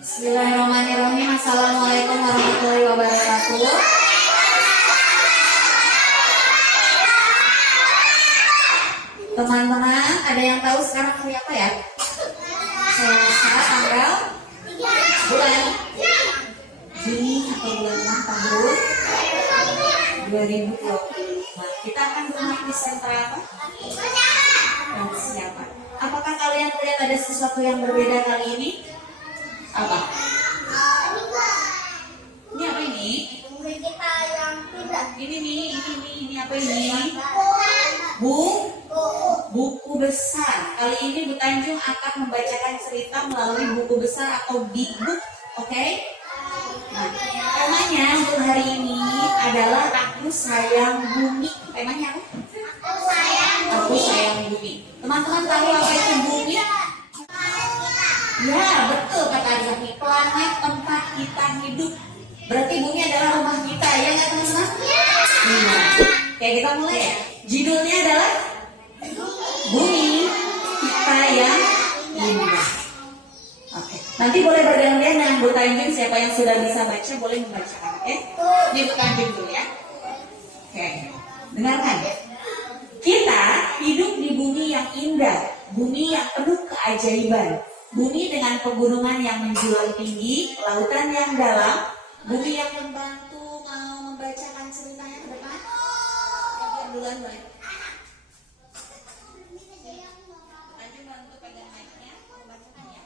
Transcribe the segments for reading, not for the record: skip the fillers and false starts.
Bismillahirrahmanirrahim. Assalamualaikum warahmatullahi wabarakatuh. Teman-teman, ada yang tahu sekarang hari apa ya? Selasa tanggal bulan Juni atau bulan 6 tahun 2025. Kita akan bermain di sentra apa? Dan siapa? Apakah kalian melihat ada sesuatu yang berbeda kali ini? Apa? Ini apa ini? Ini apa ini? Buku besar. Kali ini Bu Tanjung akan membacakan cerita melalui buku besar atau big book, oke? Nah, temanya untuk hari ini adalah Aku Sayang Bumi. Temanya apa? Aku Sayang Bumi. Teman-teman tahu apa itu bumi? Ya, betul kata Zaki. Planet tempat kita hidup. Berarti bumi adalah rumah kita, ya nggak teman-teman? Iya. Oke, kita mulai ya. Judulnya adalah Bumi Kita Yang Indah. Oke. Nanti boleh bergantian dengan Bu Tanjung. Siapa yang sudah bisa baca boleh membacakan. Oke? Ini Bu Tanjung dulu ya. Oke. Dengarkan. Kita hidup di bumi yang indah, bumi yang penuh keajaiban. Bumi dengan pegunungan yang menjulang tinggi, lautan yang dalam, bumi yang membantu mau membacakan ceritanya ke depan. Yang duluan mulai. Lanjut bantu pegang mic-nya, membacakan ya.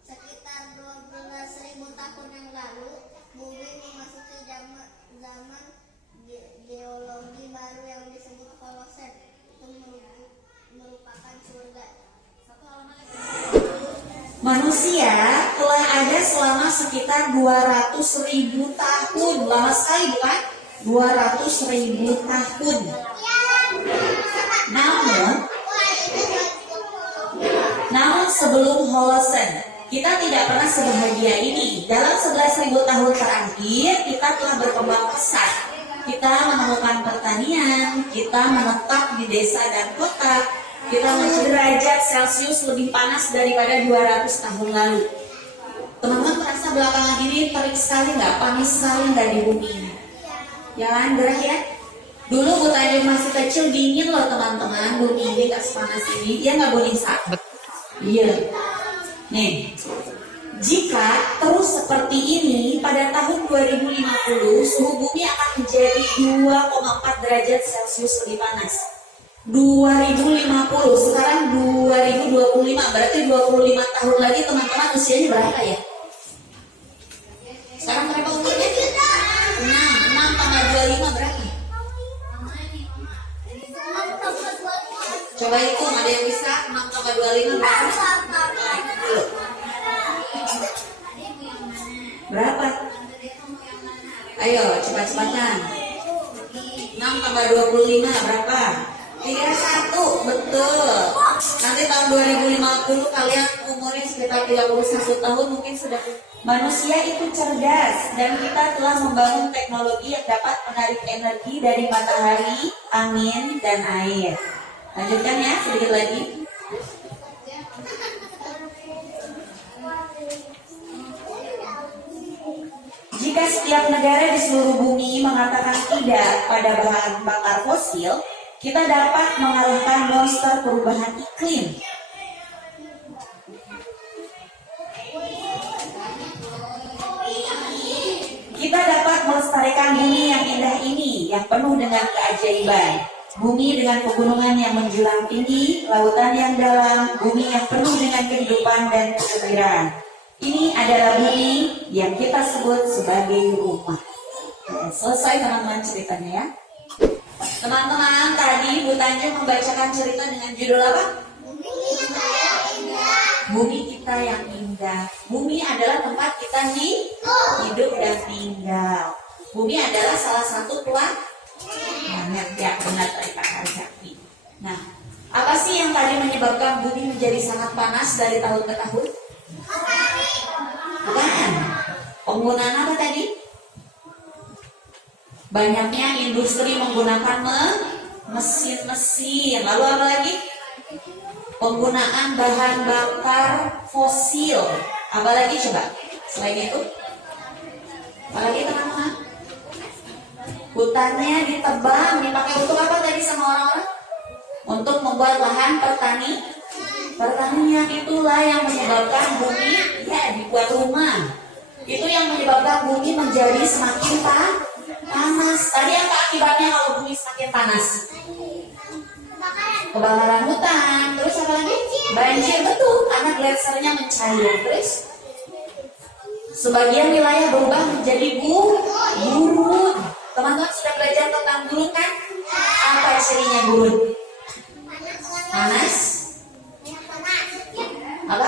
Sekitar 12.000 tahun yang lalu, bumi memasuki zaman geologi baru yang disebut Holocene. Itu merupakan surga. Manusia telah ada selama sekitar 200.000 tahun. Lama sekali bukan? 200.000 tahun. Namun sebelum Holocene, kita tidak pernah sebahagia ini. Dalam 11.000 tahun terakhir, kita telah berkembang pesat. Kita menemukan pertanian, kita menetap di desa dan kota, kita mencapai derajat Celcius lebih panas daripada 200 tahun lalu. Teman-teman merasa belakangan ini terik sekali nggak? Panas sekali nggak di bumi ini? Jangan gerah ya. Dulu Bu Tanjung masih kecil dingin loh teman-teman. Bumi ini nggak sepanas ini. Ya nggak boleh sak. Iya. Nih. Jika terus seperti ini, pada tahun 2050 suhu bumi akan menjadi 2,4 derajat Celcius lebih panas. 2050, sekarang 2025, berarti 25 tahun lagi teman-teman usianya berapa ya? Sekarang berapa umurnya? 6 tambah 25 berapa? Coba hitung, ada yang bisa 6 tambah 25 berapa? Berapa? Ayo cepat-cepatan. 6 tambah 25 berapa? 31, betul. Nanti tahun 2050 kalian umurnya sekitar 31 tahun mungkin sudah. Manusia itu cerdas dan kita telah membangun teknologi yang dapat menarik energi dari matahari, angin, dan air. Lanjutkan ya, sedikit lagi. Jika setiap negara di seluruh bumi mengatakan tidak pada bahan bakar fosil, kita dapat mengalahkan monster perubahan iklim. Kita dapat melestarikan bumi yang indah ini, yang penuh dengan keajaiban. Bumi dengan pegunungan yang menjulang tinggi, lautan yang dalam, bumi yang penuh dengan kehidupan dan kegembiraan. Ini adalah bumi yang kita sebut sebagai rumah. Selesai teman-teman ceritanya ya. Teman-teman, tadi Bu Tanjung membacakan cerita dengan judul apa? Bumi Kita Yang Indah. Bumi adalah tempat kita hidup dan tinggal. Bumi adalah salah satu planet ya, benar dari Kak Arzaki. Nah, apa sih yang tadi menyebabkan bumi menjadi sangat panas dari tahun ke tahun? Bukan. Penggunaan apa tadi? Banyaknya industri menggunakan mesin-mesin. Lalu apa lagi? penggunaan bahan bakar fosil. Apalagi coba selain itu? Apalagi teman-teman? Hutannya ditebang, dipakai untuk apa tadi sama orang-orang? Untuk membuat lahan pertanian. Itulah yang menyebabkan bumi ya dibuat rumah. Itu yang menyebabkan bumi menjadi semakin panas. Tadi apa akibatnya kalau bumi semakin panas? Kebakaran hutan. Terus apa lagi? Banjir, betul, karena gletsernya mencair. Terus sebagian wilayah berubah menjadi gurun. Teman-teman sudah belajar tentang gurun kan? Apa cirinya gurun? Panas? Apa?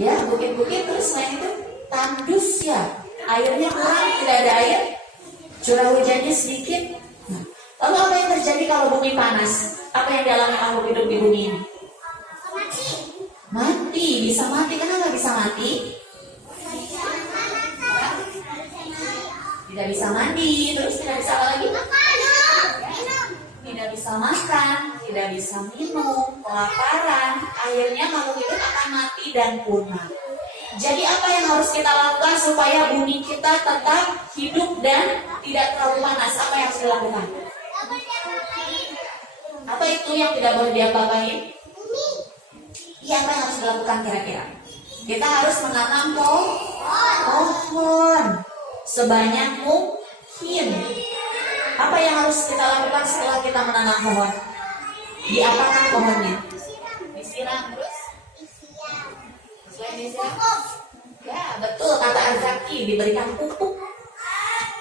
Ya, bukit-bukit. Terus selain itu tandus ya. Airnya kurang, tidak ada air. Curah hujannya sedikit. Nah, lalu apa yang terjadi kalau bumi panas? Apa yang dialami makhluk hidup di bumi ini? Mati. Bisa mati. Kenapa bisa mati? Tidak bisa mandi. Terus tidak bisa apa lagi? Tidak bisa makan, tidak bisa minum, kelaparan, akhirnya makhluk hidup akan mati dan punah. Jadi apa yang harus kita lakukan supaya bumi kita tetap hidup dan tidak terlalu panas? Apa yang harus dilakukan? Apa itu yang tidak boleh diapa-apain? Iya, apa yang harus dilakukan kira-kira? Kita harus menanam pohon sebanyak mungkin. Apa yang harus kita lakukan setelah kita menanam pohon? Diapakan pohonnya? Disiram. Terus? Selain disiram? Ya, betul kata Arzaki, diberikan pupuk.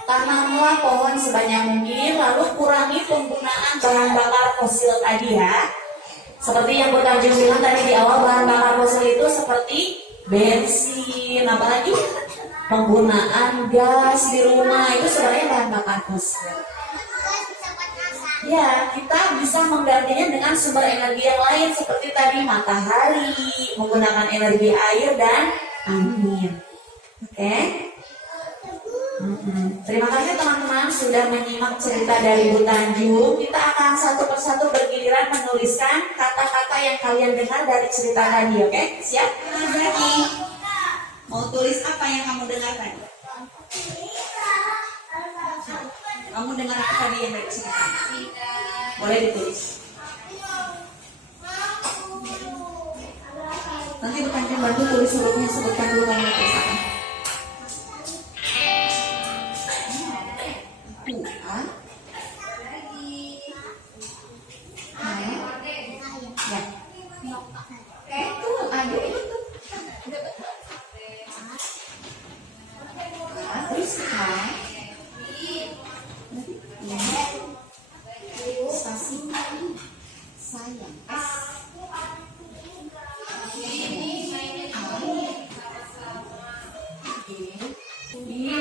Tanamlah pohon sebanyak mungkin, lalu kurangi penggunaan bahan bakar fosil tadi ya. Seperti yang Bu Tanjung bilang tadi di awal, bahan bakar fosil itu seperti bensin, apalagi penggunaan gas di rumah itu sebenarnya bahan bakar fosil. Ya, kita bisa menggantinya dengan sumber energi yang lain seperti tadi matahari, menggunakan energi air dan angin. Oke? Terima kasih teman-teman sudah menyimak cerita dari Bu Tanjung. Kita akan satu persatu bergiliran menuliskan kata-kata yang kalian dengar dari cerita tadi, oke? Siap? Zaki, mau tulis apa yang kamu dengar tadi? Kamu dengar apa tadi yang dari cerita? Boleh ditulis. Nanti Bu Tanjung bantu tulis hurufnya, sebutkan dulu kamu tulis apa.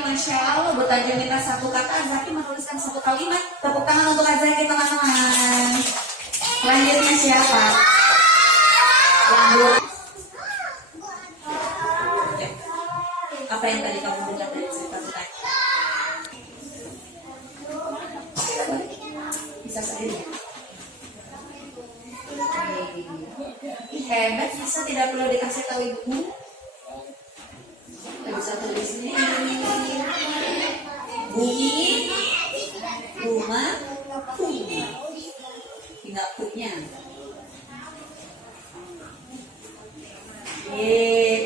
Masya Allah, Bu Tanjung minta satu kata, Azaki menuliskan satu kalimat. Tepuk tangan untuk Azaki teman-teman. Selanjutnya siapa? Yang dua. Ya. Apa yang tadi kamu dengar dari cerita Bu Tanjung? Bisa sendiri. Hebat, bisa tidak perlu dikasih tahu ibumu. Bisa tulis ini. Bumi, rumah, rumah. Tinggal pupnya.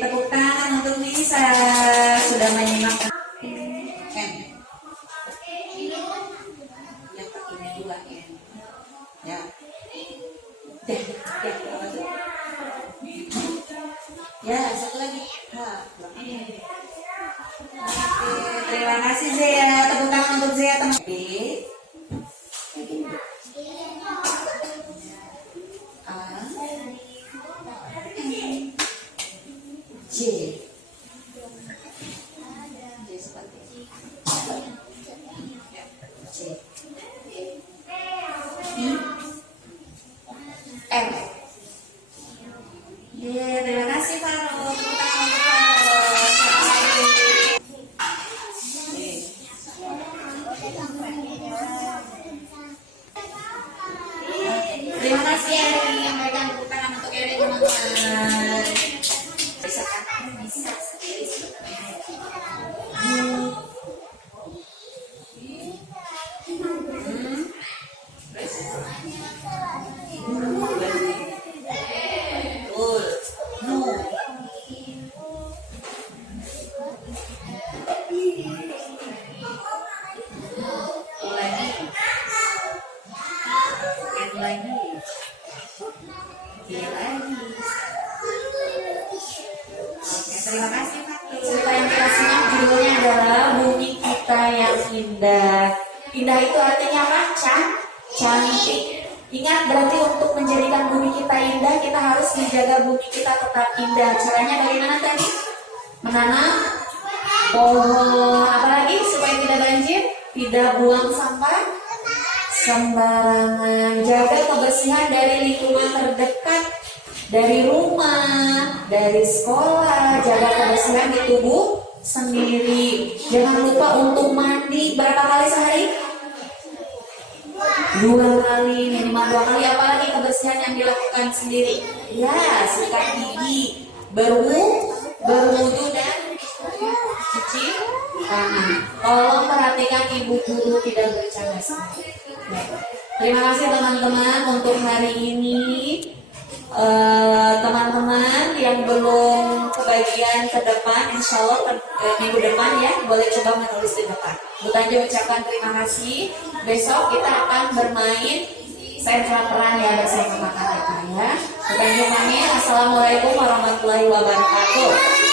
Tepuk tangan untuk Lisa sudah menyimak. N. Yang pakai dua N. Ya. Ya, satu lagi. H. Terima kasih Zea. Tepuk tangan untuk Zea teman. B. A. J. J seperti J. I. R. lagi. Tiup lagi. Oke, terima kasih Fatul. Cerita yang kita simak judulnya adalah Bumi Kita yang Indah. Indah itu artinya apa? Cantik. Ingat, berarti untuk menjadikan bumi kita indah, kita harus menjaga bumi kita tetap indah. Caranya bagaimana tadi? Menanam pohon, apalagi supaya tidak banjir, tidak buang sampah sembarangan, jaga kebersihan dari lingkungan terdekat, dari rumah, dari sekolah, jaga kebersihan di tubuh sendiri. Jangan lupa untuk mandi berapa kali sehari? 2 kali, minimal 2 kali. Apalagi kebersihan yang dilakukan sendiri? Ya, sikat gigi, berwudu dan cuci tangan. Tolong perhatikan ibu guru tidak bercanda sendiri. Terima kasih teman-teman untuk hari ini. Teman-teman yang belum kebagian ke depan, insya Allah minggu depan ya, boleh coba menulis di depan. Bu Tanju ucapkan terima kasih. Besok kita akan bermain sentra peran ya, bersama kakak ya. Bu Tanju pamit. Assalamualaikum warahmatullahi wabarakatuh.